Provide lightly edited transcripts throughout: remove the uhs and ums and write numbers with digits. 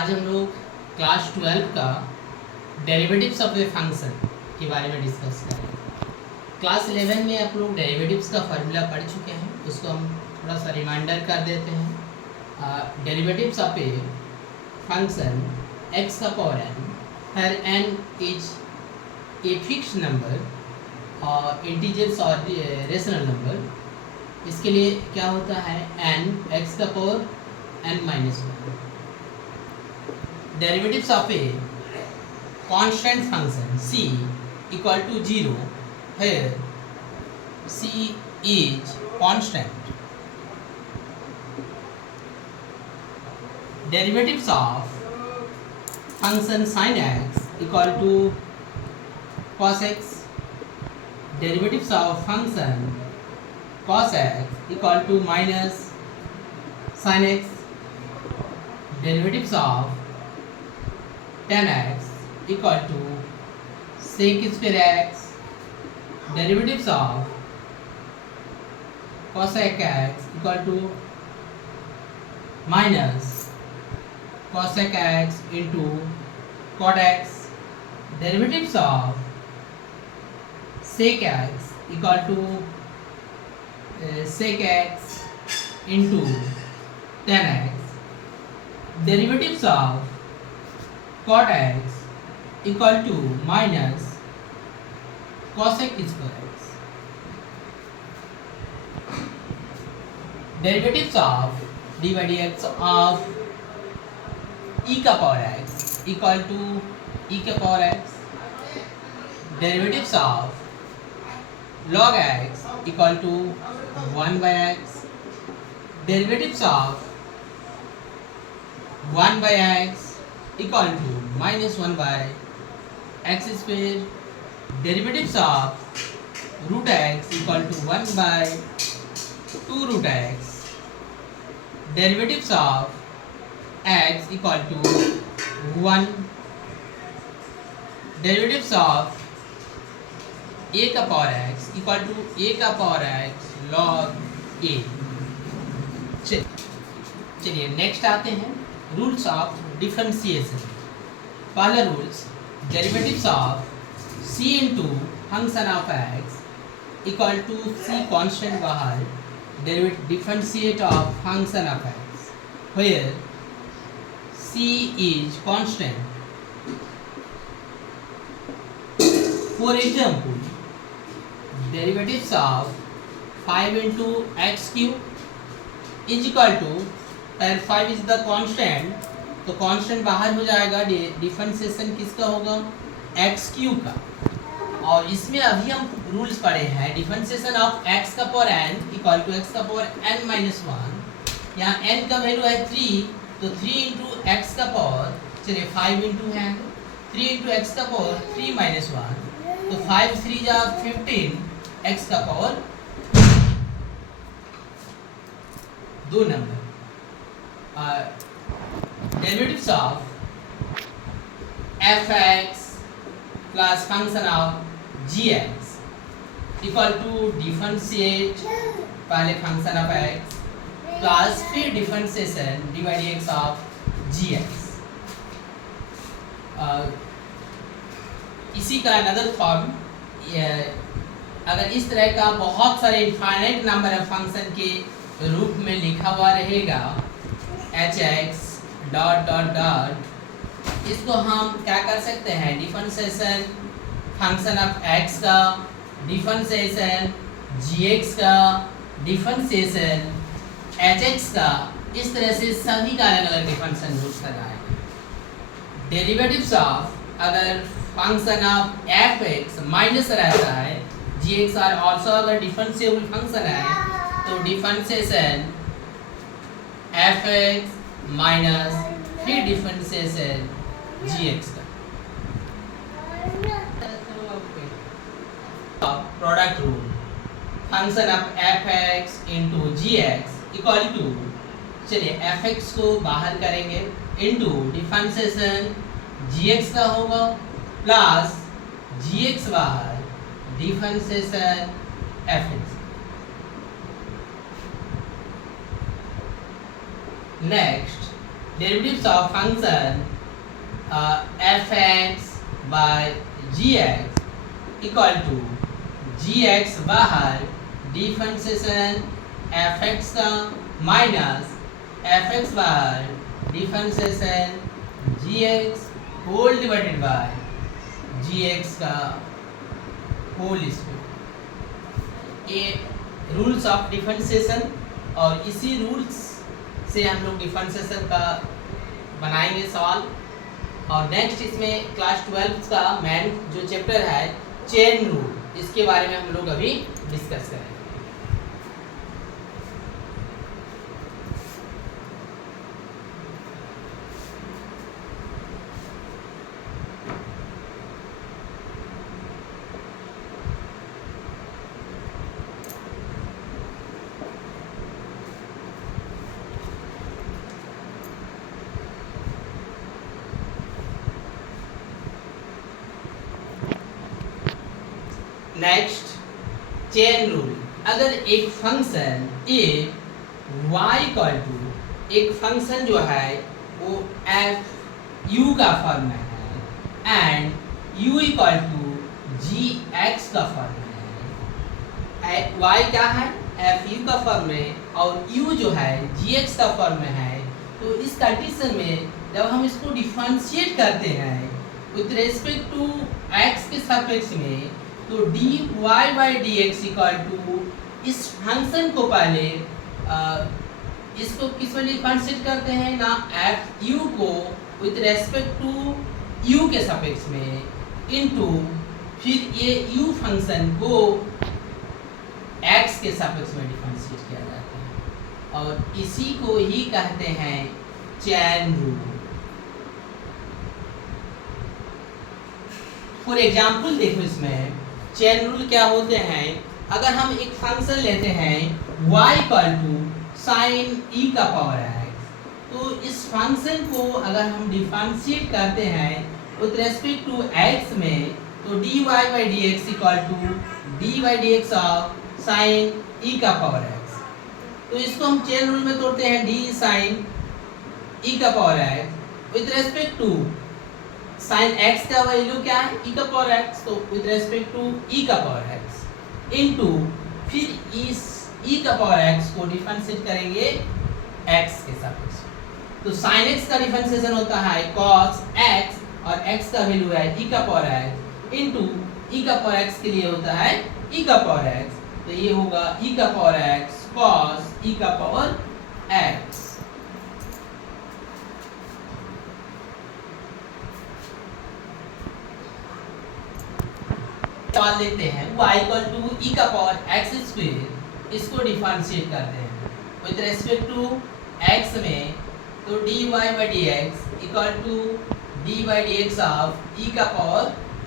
आज हम लोग क्लास 12 का डेरिवेटिव्स ऑफ ए फंक्शन के बारे में डिस्कस करेंगे। क्लास 11 में आप लोग डेरिवेटिव्स का फार्मूला पढ़ चुके हैं, उसको हम थोड़ा सा रिमाइंडर कर देते हैं। Derivatives of a function x का पावर n हर n is a fix number और इंटीजर्स और रेशनल नंबर, इसके लिए क्या होता है n x का power n-1। Derivatives of a constant function c equal to 0 here c is constant. Derivatives of function sin x equal to cos x. Derivatives of function cos x equal to minus sin x. Derivatives of tan x equal to sec square x. Derivatives of cosec x equal to minus cosec x into cot x. Derivatives of sec x equal to sec x into tan x. Derivatives of cot x equal to minus cosec square x. Derivatives of dy dx of e का power x equal to e का power x. Derivatives of log x equal to 1 by x. Derivatives of 1 by x equal to minus 1 by x square. Derivatives of root x equal to 1 by 2 root x. Derivatives of x equal to 1. Derivatives of a का power x equal to a का power x log a. चलिए next आते हैं rules of differentiation. पहला rules, derivatives of c into function of x equal to c constant बाहर differentiate of function of x where c is constant. For example derivatives of 5 into x cube is equal to, अगर 5 is the constant तो constant बाहर हो जाएगा, differentiation किसका होगा, x cube का। और इसमें अभी हम रूल्स पढ़े हैं डिफरेंशिएशन ऑफ x का power n equal to x का पावर n-1। यहाँ n का वैल्यू है 3, तो 3 इंटू एक्स का पावर, चलिए 5 इंटू है 3 इंटू एक्स का पावर 3-1, तो 5 3 जा 15 x का power 2 number. Derivatives of f(x) plus function of g(x) equal to differentiate पहले function of x plus फिर differentiation dy dx of g(x). इसी का another form, अगर इस तरह का बहुत सारे इनफाइनाइट नंबर ऑफ फंक्शन के रूप में लिखा हुआ रहेगा hx डॉट डॉट डॉट, इसको हम क्या कर सकते हैं, डिफरेंशिएशन फंक्शन ऑफ x का, डिफरेंशिएशन gx का, डिफरेंशिएशन hx का, इस तरह से सभी का अलग अलग डिफरेंशिएशन यूज कर रहा है। डेरिवेटिव्स ऑफ अगर फंक्शन ऑफ f(x) माइनस रहता है, gx और ऑल्सो अगर डिफरेंशिएबल फंक्शन है तो डिफरेंशिएशन f(x) माइनस फिर डिफरेंशिएशन gx का। Product rule, function of f(x) into gx equal to, चलिए f(x) को बाहर करेंगे इंटू डिफरेंशिएशन gx का होगा प्लस gx बाहर differentiation f(x). Next derivatives of function F X by G X equal to G X बाहर differentiation F X का minus F X बाहर differentiation G X whole divided by G X का whole square. ये rules of differentiation, और इसी rules से हम लोग डिफरेंशिएशन का बनाएंगे सवाल। और नेक्स्ट इसमें क्लास 12 का मेन जो चैप्टर है चेन रूल, इसके बारे में हम लोग अभी डिस्कस करेंगे। नेक्स्ट चेन रूल, अगर एक function a Y equal to, एक फंक्शन जो है वो एफ यू का फॉर्म में है and U equal to G X का फॉर्म में है। वाई क्या है? एफ यू का फॉर्म में, और यू जो है जी एक्स का फॉर्म में है। तो इस कंडीशन में जब हम इसको डिफरेंशिएट करते हैं विथ रेस्पेक्ट टू एक्स के सापेक्ष में, तो d y by d x equal to, इस फंक्शन को पहले इसको किस में डिफरेंशिएट करते हैं ना, एफ यू को विथ रेस्पेक्ट टू यू के सापेक्ष में, इनटू फिर ये यू फंक्शन को एक्स के सापेक्ष में डिफरेंशिएट किया जाता है, और इसी को ही कहते हैं चेन रूल। फॉर एग्जाम्पल देखो, इसमें चेन रूल क्या होते हैं। अगर हम एक फंक्शन लेते हैं y equal to sign e का पावर x, तो इस फंक्शन को अगर हम डिफरेंशिएट करते हैं विथ रेस्पेक्ट टू x में, तो dy by d x equal to d by d x of sine e का पावर x। तो इसको हम चेन रूल में तोड़ते हैं, डी साइन ई का power x with respect to sine x का वैल्यू क्या है, e का पावर x, तो विद रिस्पेक्ट टू e का पावर x इनटू फिर इस e का पावर x को डिफरेंशिएट करेंगे x के सापेक्ष। तो sin x का डिफरेंशिएशन होता है cos x, और x का वैल्यू है e का पावर x इनटू e का पावर x के लिए होता है e का पावर x, तो ये होगा e का पावर x cos e का पावर x। सवाल लेते हैं y इक्वल टू e का पावर x स्क्वायर, इसको डिफरेंशिएट करते हैं विद रेस्पेक्ट टू x में, तो dy by d x equal to d by d x of e का पावर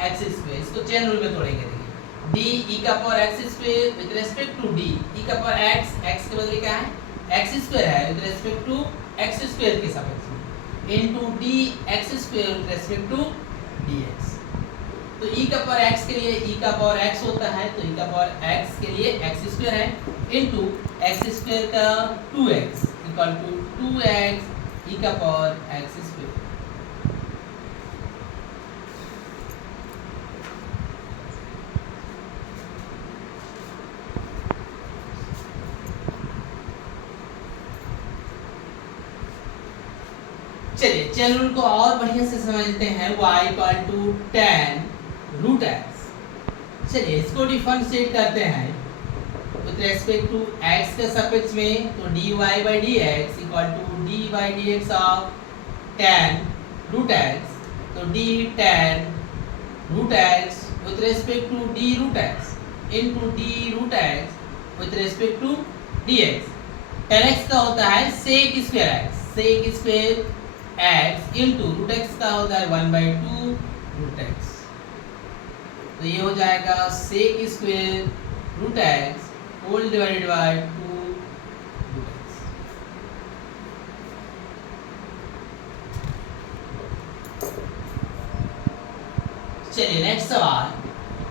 x स्क्वायर। इसको चेन रूल में तोड़ेंगे, देखिए d e का power x square with respect to d e का power x, x के बदले क्या है x स्क्वायर है with respect to x square के सापेक्ष में, into d x square with respect to dx। तो e का पावर x के लिए e का पावर x होता है, तो e का पावर x के लिए x स्क्वायर है इनटू x स्क्वायर का 2x equal to 2x e का पावर x स्क्वायर। चलिए चेन रूल को और बढ़िया से समझते हैं। y equal to tan root x, चलिए इसको डिफरेंशिएट करते हैं विथ रेस्पेक्ट टू x के सापेक्ष में, तो dy by d x equal to d by d x of tan root x, तो d tan root x with respect to d root x into d root x with respect to dx। tan x का होता है sec square x, sec square x into root x का होता है 1/2 root x, तो ये हो जाएगा sec square root x whole divided by 2 root x। चलिए नेक्स्ट सवाल,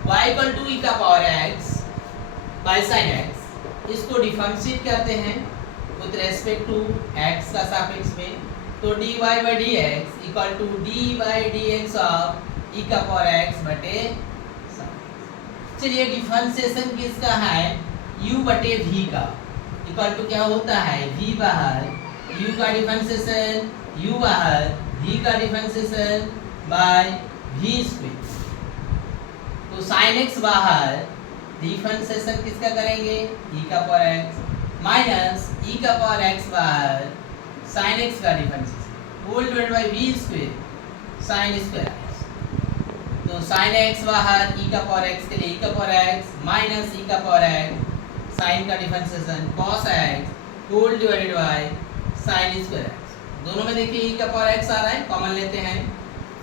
y इक्वल टू e का power x by sin x, इसको डिफरेंशिएट करते हैं विथ रेस्पेक्ट टू x का सापेक्ष में, तो dy by d x equal to d by d x of e का पावर एक्स बटे साइन। चलिए डिफरेंशिएशन किसका है, u बटे v का इक्वल टू क्या होता है, v बाहर u का डिफरेंशिएशन u बाहर v का डिफरेंशिएशन बाय v स्क्वायर। तो sin x बाहर डिफरेंशिएशन किसका करेंगे, e का पावर x माइनस e का पावर x बाहर sin x का differentiation whole divide by v square sin square x। तो sin x बाहर e का पावर x के लिए e का पावर x माइनस e का पावर x sin का differentiation cos x whole divided by sin square x। दोनों में देखिए e का पावर x आ रहा है, कॉमन लेते हैं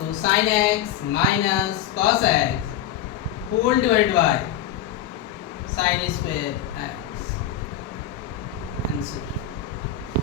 तो sin x minus cos x whole divided by sin square x answer.